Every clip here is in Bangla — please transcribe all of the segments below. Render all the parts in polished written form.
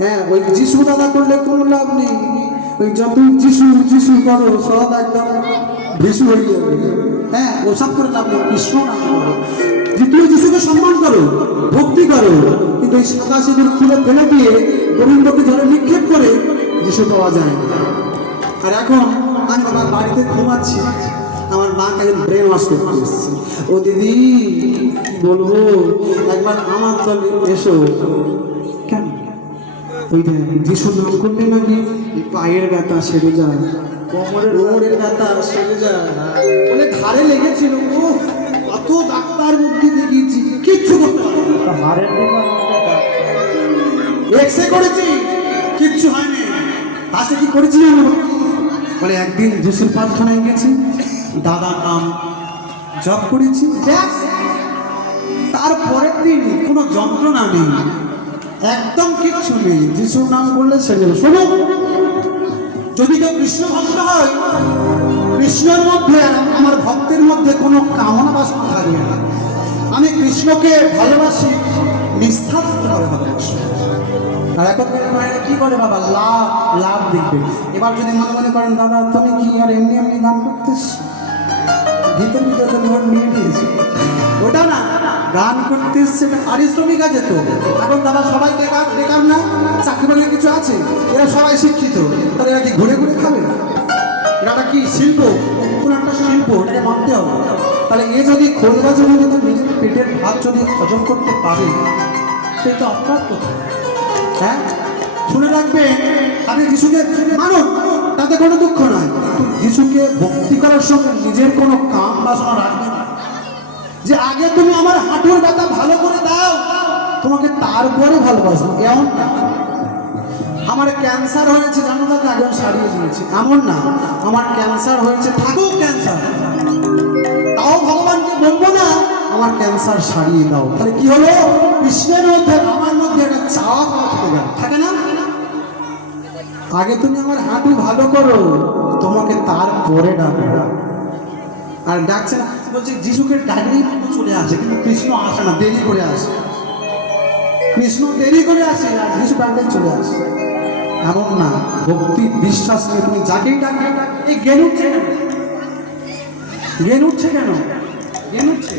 হ্যাঁ, ওই যিশু দাদা করলে কোনো লাভ নেই। ওই যত যিশু যিশু করো সব একদম ভিশু হয়ে যাবে। হ্যাঁ, ওসব করে লাভ নেই, কৃষ্ণ নাম করো। যে তুমি যিশুকে সম্মান করো, ভক্তি করো, কিন্তু এই সাদা সিঁদুর খুলে ফেলে দিয়ে গোবিন্দকে জলে নিক্ষেপ করে যিশু পাওয়া যায় না। আর এখন আমি আমার বাড়িতে ঘুমাচ্ছি, আমার মাকে একজন ব্রেন ওয়াশ করতে এসেছি। ও দিদি বলবো একবার আমার দলে এসো। কেন? ওই যিশুর নাম করলে নাকি পায়ের ব্যথা সেরে যায়, কোমরের ব্যথা সেরে যায়, বলে ঘাড়ে লেগেছিল। ও কত ডাক্তার বুদ্ধি দেখিয়েছি, কিচ্ছু করতে পারবো না। এক্সরে করেছি, কিচ্ছু হয়নি। আজকে কি করেছি আমি? বলে একদিন যিশুর প্রার্থনায় গেছি, দাদা নাম জপ করেছি, তারপরের দিন কোনো যন্ত্রণা নেই, একদম কিচ্ছু নেই। যিশুর নাম করলে সেরে যাবে। শোনো, যদি কেউ কৃষ্ণ ভক্ত হয়, কৃষ্ণের মধ্যে আমার ভক্তের মধ্যে কোনো কামনা বাসনা থাকবে না। আমি কৃষ্ণকে ভালোবাসি, নিঃস্বার্থভাবে ভালোবাসি। আর এখনকার মায়েরা কি করে বাবা, লাভ লাভ দেখবে। এবার যদি মনে মনে করেন দাদা তুমি কি আর এমনি এমনি গান করতেছ, ভিতর ভিতরে তোমার নিয়ে দিয়েছি, ওটা না, গান করতে এসছে পারিশ্রমিক আছে তো। এখন দাদা সবাই বেকার, বেকার না, চাকরি বাকরি কিছু আছে, এরা সবাই শিক্ষিত, তাহলে এরা কি ঘুরে ঘুরে খাবে? এটা কি শিল্প? কোন একটা শিল্প, এটাকে মানতে হবে। তাহলে এ যদি খোলবা যদি নিজের পেটের ভাত যদি হজম করতে পারে, সে তো অপরাধ কোথায়? হ্যাঁ, শুনে রাখবে, আপনি যিশুকে মানুন, তাতে কোনো দুঃখ নয়, যিশুকে ভক্তি করার সঙ্গে নিজের কোনো কাম বাসনা রাখবে না। যে আগে তুমি আমার হাঁটুর ব্যথা ভালো করে দাও, তোমাকে তারপরে ভালোবাসবো, এমন না। আমার ক্যান্সার হয়েছে জানো তাকে আগে সারিয়ে দিয়েছি, এমন না। আমার ক্যান্সার হয়েছে, থাকুক ক্যান্সার, তাও ভগবানকে বলবো না আমার ক্যান্সার সারিয়ে দাও। তাহলে কি হলো? কৃষ্ণের মধ্যে আমার মধ্যে একটা চাওয়া থাকে না। আগে তুমি আমার হাঁটু ভালো করো, তোমাকে তারপরে ডাকবো। আর ডাকছে না, বলছে যিশুকে ডাকলেই চলে আসে, কিন্তু কৃষ্ণ আসে না, দেরি করে আসে। কৃষ্ণ দেরি করে আসে আর যিশু ডাকলেই চলে আসে, এমন না। ভক্তি বিশ্বাস নিয়ে তুমি যাকেই ডাকবে, এই জ্ঞান উঠছে কেন? জ্ঞান উঠছে কেন? জ্ঞান উঠছে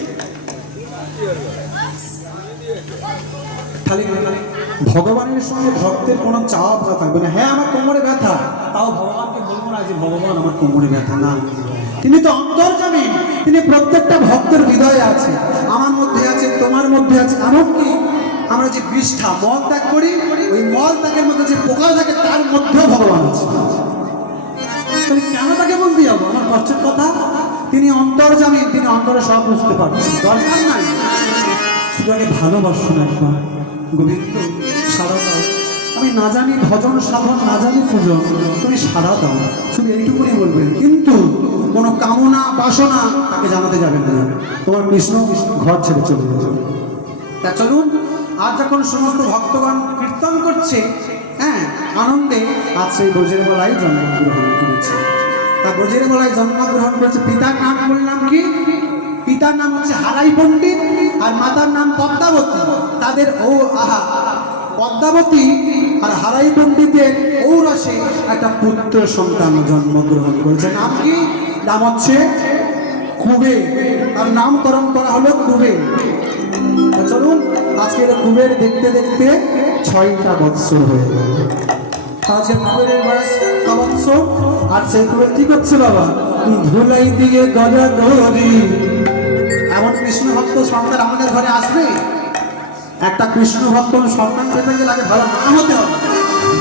খালি ভগবানের সঙ্গে ভক্তের কোনো চাওয়া পাওয়া থাকবে না। হ্যাঁ, আমার কোমরে ব্যথা, তাও ভগবানকে বলবো না যে ভগবান আমার কোমরে ব্যথা, না। তিনি তো অন্তর্যামী, তিনি প্রত্যেকটা ভক্তের হৃদয়ে আছে, আমার মধ্যে আছে, তোমার মধ্যে আছে। এমনকি আমরা যে বিষ্ঠা মল ত্যাগ করি, ওই মল ত্যাগের মধ্যে যে পোকা থাকে তার মধ্যেও ভগবান আছে। তাহলে কেন তাকে বলতে যাবো? আমার কষ্টের কথা। তিনি অন্তর্যামী, তিনি অন্তরে সব বুঝতে পারছেন, দরকার নাই। শুধু আগে ভালোবাসুন একবার, গোবিন্দ সারা দাও। আমি না জানি ভজন সাধন, না জানি পূজন, তুমি সারা দাও, শুধু এইটুকুনি বলবেন। কিন্তু কোনো কামনা বাসনা তাকে জানাতে যাবেন না, তোমার কৃষ্ণ ঘর ছেড়ে চলে যাবে। তা চলুন, আজ যখন সমস্ত ভক্তগণ কীর্তন করছে, হ্যাঁ, আনন্দে, আজ সেই ব্রজের বেলায় জন্মগ্রহণ করেছে। তা ব্রজের বেলায় জন্মগ্রহণ করেছে, পিতার নাম বললাম কি? পিতার নাম হচ্ছে হারাই পণ্ডিত, আর মাতার নাম পদ্মাবতী। তাদের ও আহা, পদ্মাবতী আর হারাই পণ্ডিতের ঔরসে একটা পুত্র সন্তান জন্মগ্রহণ করেছে। নাম কি? নাম হচ্ছে কুবের। তার নামকরণ করা হলো কুবের। চলুন, আজকে কুবের দেখতে দেখতে 6টা বৎসর হয়ে গেল। আজকে কুবেরের বয়স ক বৎসর? আর সেই কুবের কি করছে বাবা? ধুলাই দিয়ে গজা দড়ি। এমন কৃষ্ণ ভক্ত সন্তান আমাদের ঘরে আসবে? একটা কৃষ্ণ ভক্ত সন্তান পেতে গেলে আগে ভালো মা হতে হবে,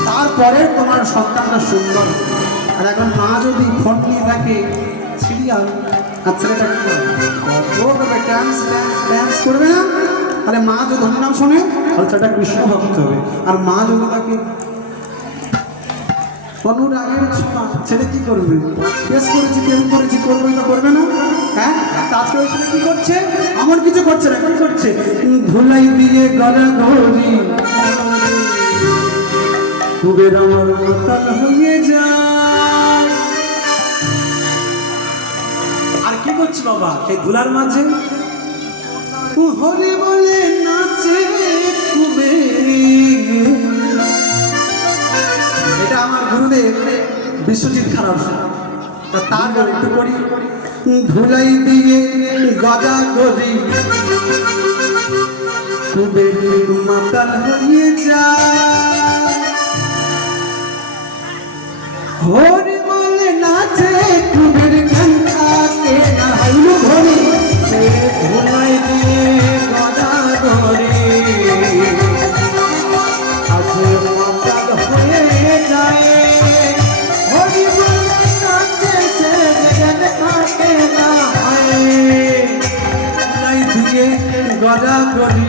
তারপরে তোমার সন্তানটা সুন্দর। আর এখন মা যদি ফোন নিয়ে থাকে সিরিয়াল, আর ছেলেটা কি করবে? ড্যান্স ড্যান্স ড্যান্স করবে না? তাহলে মা যদি হরিনাম শোনে তাহলে সেটা কৃষ্ণ ভক্ত হবে। আর মা যদি তাকে অনুরাগের ছেলে কি করবে? বেশ করেছি, প্রেম করেছি, করবে না করবে না? হ্যাঁ, আজকে ওই ছেলে কি করছে? এমন কিছু করছে না, কি করছে? ধুলাই দিয়ে গলা গড়ি, কুবের আমার মতাল হয়ে যায়। আর কি করছে বাবা সেই ধুলার মাঝে? হরি বলে নাচে কুবের, গুরুদেব বিশ্বজিৎ খারাপ তার গান একটু করি। ধুলাই দিয়ে গজা করি কুবের মাতাল হয়ে যায়, হরি বলে নাচে কুবের গান থাকে না হইল ধরি, ধুলাই দিয়ে গজা করি আজ মাতাল হয়ে যায়, হরি বলে নাচে সে গান থাকে না ধুলাই দিয়ে গজা করি।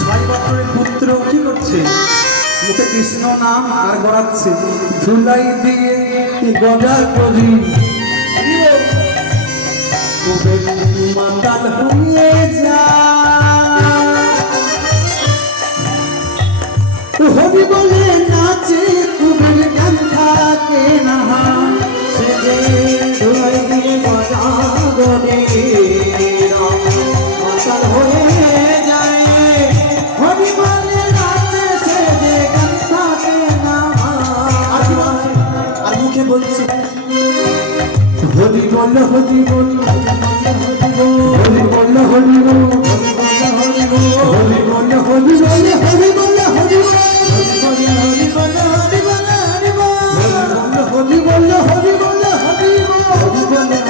6 বছরের পুত্র কি করছে? মুখে কৃষ্ণ নাম আর গড়াচ্ছে, ধুলাই দিয়ে গজা করি মাতাল হয়ে যায়, হরি বলে নাচে কুবের গান থাকে না সে যে ধুলাই দিয়ে গজা করে মাতাল হয়ে যায়, হরি বলে নাচে সে যে গান থাকে না। আর মুখে বলছে হরি বল হরি বল হরি বল হরি বল হরি বল হরি বল হরি বল হরি বল হরি বল হরি বল হরি বল হরি বল হরি বল হরি বল হরি বল হরি বল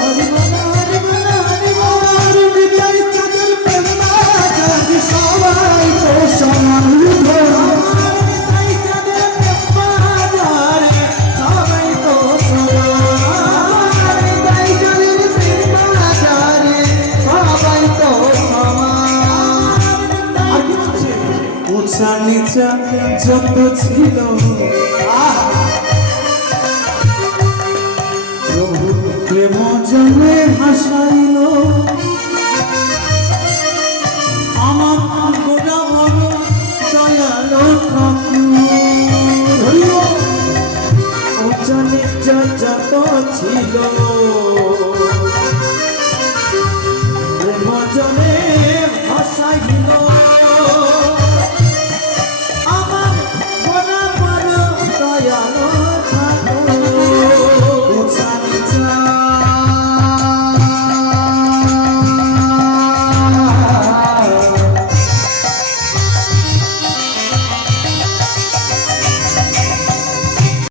হরি বল হরি বল হরি বিদায় চাঁদের প্রেমা জানি সবাই তো সমান বিদায় চাঁদের প্রেমা জানি সবাই তো সমান, বিদায় চাঁদের প্রেমা জানি সবাই তো সমান। আর কি হচ্ছে? উঁচা নিচা যত ছিল প্রভু প্রেম জলে ভাসাইল, আমার গোটা বড় দয়ালো ঠাকুর, উঁচা নিচা যত ছিল